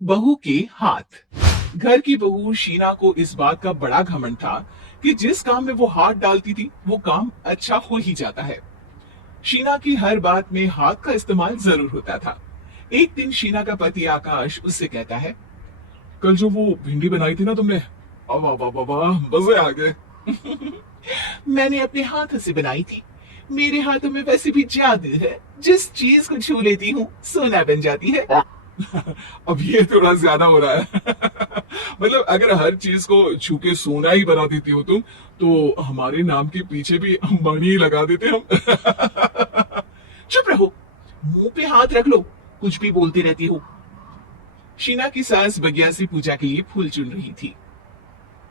बहू के हाथ। घर की बहू शीना को इस बात का बड़ा घमंड था कि जिस काम में वो हाथ डालती थी वो काम अच्छा हो ही जाता है। शीना की हर बात में हाथ का इस्तेमाल जरूर होता था। एक दिन शीना का पति आकाश उससे कहता है, कल जो वो भिंडी बनाई थी ना तुमने, वाह वाह वाह वाह, मजे आ गए। मैंने अपने हाथों से बनाई थी। मेरे हाथों में वैसे भी जादू है, जिस चीज को छू लेती हूँ सोना बन जाती है। अब ये थोड़ा ज्यादा हो रहा है। मतलब अगर हर चीज को छू के सोना ही बना देती हो तुम, तो हमारे नाम के पीछे भी अंबानी ही लगा देते हम। चुप रहो, मुंह पे हाथ रख लो, कुछ भी बोलती रहती हो। शीना की सास बगियासी पूजा के लिए फूल चुन रही थी।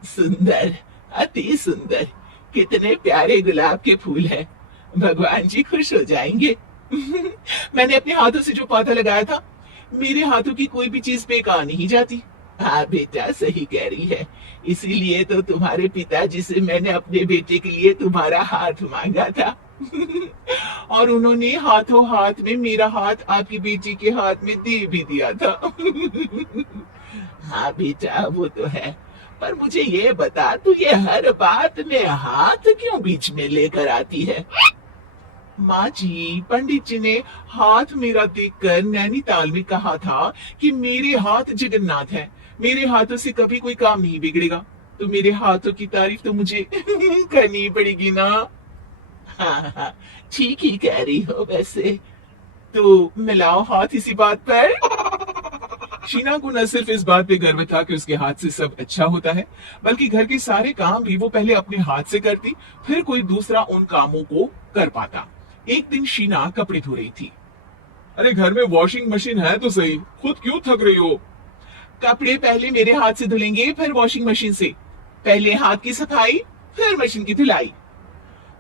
सुंदर, अति सुंदर, कितने प्यारे गुलाब के फूल हैं। भगवान जी खुश हो जाएंगे। मैंने अपने हाथों से जो पौधा लगाया था, मेरे हाथों की कोई भी चीज बेकार नहीं जाती। हाँ बेटा, सही कह रही है। इसीलिए तो तुम्हारे पिताजी से मैंने अपने बेटे के लिए तुम्हारा हाथ मांगा था। और उन्होंने हाथों हाथ में मेरा हाथ आपकी बेटी के हाथ में दे भी दिया था। हाँ बेटा, वो तो है। पर मुझे ये बता, तू ये हर बात में हाथ क्यों बीच में लेकर आती है? माँ जी, पंडित जी ने हाथ मेरा देखकर नैनीताल में कहा था कि मेरे हाथ जगन्नाथ हैं। मेरे हाथों से कभी कोई काम नहीं बिगड़ेगा। तो मेरे हाथों की तारीफ तो मुझे करनी पड़ेगी ना। हाँ हाँ, ठीक ही कह रही हो वैसे। तो मिलाओ हाथ इसी बात पर। शीना को न सिर्फ इस बात पे गर्व था कि उसके हाथ से सब अच्छा होता है, बल्कि घर के सारे काम भी वो पहले अपने हाथ से करती, फिर कोई दूसरा उन कामों को कर पाता। एक दिन शीना कपड़े धो रही थी। अरे घर में वॉशिंग मशीन है तो सही, खुद क्यों थक रही हो? कपड़े पहले मेरे हाथ से धुलेंगे, फिर वॉशिंग मशीन से। पहले हाथ की सफाई, फिर मशीन की धुलाई।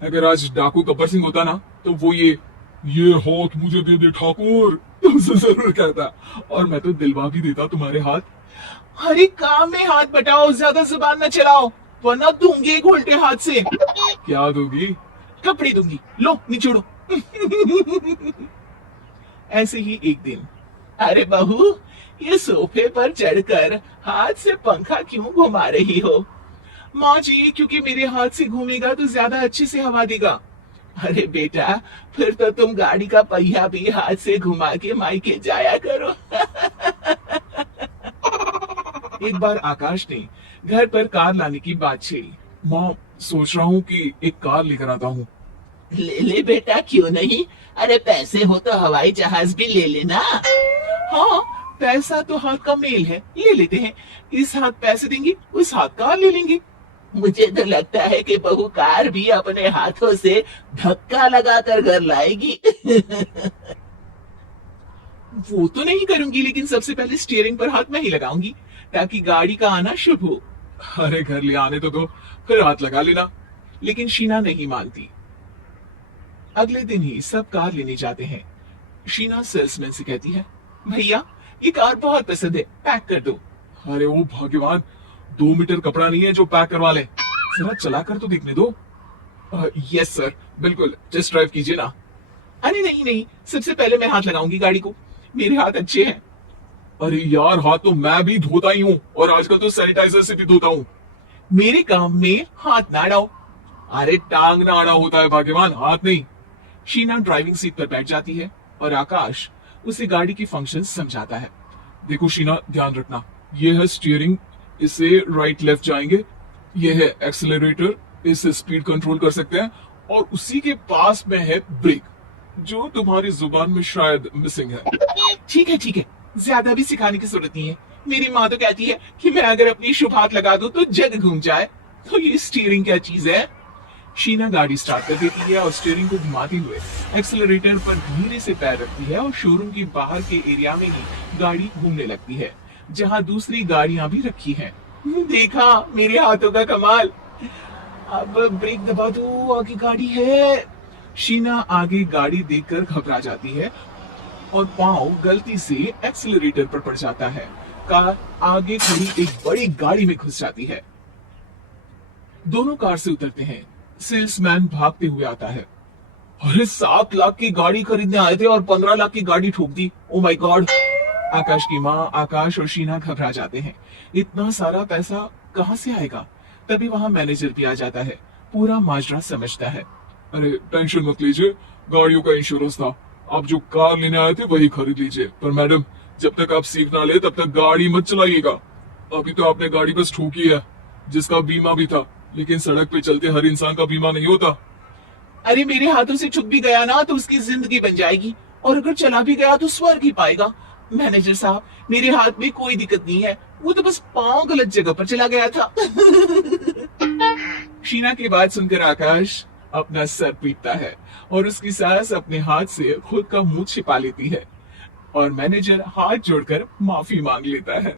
अगर आज डाकू गब्बर सिंह होता ना, तो वो ये हाथ मुझे दे दे ठाकुर, तुमसे जरूर कहता। और मैं तो दिलवा भी देता तुम्हारे हाथ। हर एक काम में हाथ बटाओ, ज्यादा जुबान न चलाओ, वरना दूंगी एक उल्टे हाथ से। क्या दूंगी? कपड़े दूंगी, लो निचोड़ो। ऐसे ही एक दिन, अरे बहू, ये सोफे पर चढ़कर हाथ से पंखा क्यों घुमा रही हो? माँ जी, क्योंकि मेरे हाथ से घूमेगा तो ज्यादा अच्छे से हवा देगा। अरे बेटा, फिर तो तुम गाड़ी का पहिया भी हाथ से घुमा के मायके जाया करो। एक बार आकाश ने घर पर कार लाने की बात छेड़ी। माँ, सोच रहा हूँ कि एक कार लेकर आता हूँ। ले ले बेटा, क्यों नहीं? अरे पैसे हो तो हवाई जहाज भी ले लेना। हाँ, पैसा तो हाथ का मेल है, ले लेते हैं। इस हाथ पैसे देंगे, उस हाथ कार ले लेंगे। मुझे तो लगता है कि बहू कार भी अपने हाथों से धक्का लगाकर घर लाएगी। वो तो नहीं करूंगी, लेकिन सबसे पहले स्टीयरिंग पर हाथ मैं ही लगाऊंगी, ताकि गाड़ी का आना शुभ हो। अरे घर ले आने तो दो, फिर हाथ लगा लेना। लेकिन शीना नहीं मानती। अगले दिन ही सब कार लेने जाते हैं। शीना सेल्समैन से कहती है, भैया ये कार बहुत पसंद है, पैक कर दो। अरे ओ भगवान, 2 मीटर कपड़ा नहीं है जो पैक करवा ले, जरा चला कर तो देखने दो। यस सर, बिल्कुल, टेस्ट ड्राइव कीजिए ना। अरे नहीं नहीं, सबसे पहले मैं हाथ लगाऊंगी गाड़ी को, मेरे हाथ अच्छे हैं। अरे यार, हाथ तो मैं भी धोता ही हूँ, और आजकल तो सैनिटाइजर से भी धोता हूँ। मेरे काम में हाथ ना अड़ाओ। अरे टांग ना अड़ा होता है भाग्यवान, हाथ नहीं। शीना ड्राइविंग सीट पर बैठ जाती है और आकाश उसे गाड़ी की फंक्शन समझाता है। देखो शीना, ध्यान रखना, ये है स्टीयरिंग, इससे राइट लेफ्ट जाएंगे। ये है एक्सेलरेटर, इससे स्पीड कंट्रोल कर सकते हैं। और उसी के पास में है ब्रेक, जो तुम्हारी जुबान में शायद मिसिंग है। ठीक है ठीक है, ज्यादा भी सिखाने की जरूरत नहीं है। मेरी माँ तो कहती है कि मैं अगर अपनी शुभ हाथ लगा दूं तो जग घूम जाए। तो ये स्टीयरिंग क्या चीज है? शीना गाड़ी स्टार्ट कर देती है और स्टीयरिंग को घुमाते हुए एक्सेलरेटर पर धीरे से पैर रखती है, और शोरूम के बाहर के एरिया में ही गाड़ी घूमने लगती है, जहां दूसरी गाड़ियां भी रखी हैं। देखा मेरे हाथों का कमाल। अब ब्रेक दबा दो, आगे गाड़ी है। शीना आगे गाड़ी देखकर घबरा जाती है और पांव गलती से एक्सेलरेटर पर पड़ जाता है। कार आगे खड़ी एक बड़ी गाड़ी में घुस जाती है। दोनों कार से उतरते हैं। सेल्समैन भागते हुए आता है। अरे 7 लाख की गाड़ी खरीदने आए थे और 15 लाख की गाड़ी ठोक दी। Oh my God. आकाश की माँ आकाश और शीना घबरा जाते हैं। इतना सारा पैसा कहाँ से आएगा? तभी वहाँ मैनेजर भी आ जाता है, पूरा माजरा समझता है। अरे टेंशन मत लीजिए, गाड़ियों का इंश्योरेंस था, आप जो कार लेने आए थे वही खरीद लीजिए। पर मैडम, जब तक आप सीख ना ले तब तक गाड़ी मत चलाइएगा। अभी तो आपने गाड़ी बस ठोकी है, जिसका बीमा भी था, लेकिन सड़क पे चलते हर इंसान का बीमा नहीं होता। अरे मेरे हाथों से छुप भी गया ना तो उसकी जिंदगी बन जाएगी, और अगर चला भी गया तो स्वर्ग ही पाएगा। मैनेजर साहब, मेरे हाथ में कोई दिक्कत नहीं है, वो तो बस पाँव गलत जगह पर चला गया था। शीना की बात सुनकर आकाश अपना सर पीटता है और उसकी सास अपने हाथ से खुद का मुंह छिपा लेती है और मैनेजर हाथ जोड़कर माफी मांग लेता है।